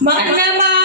妈妈。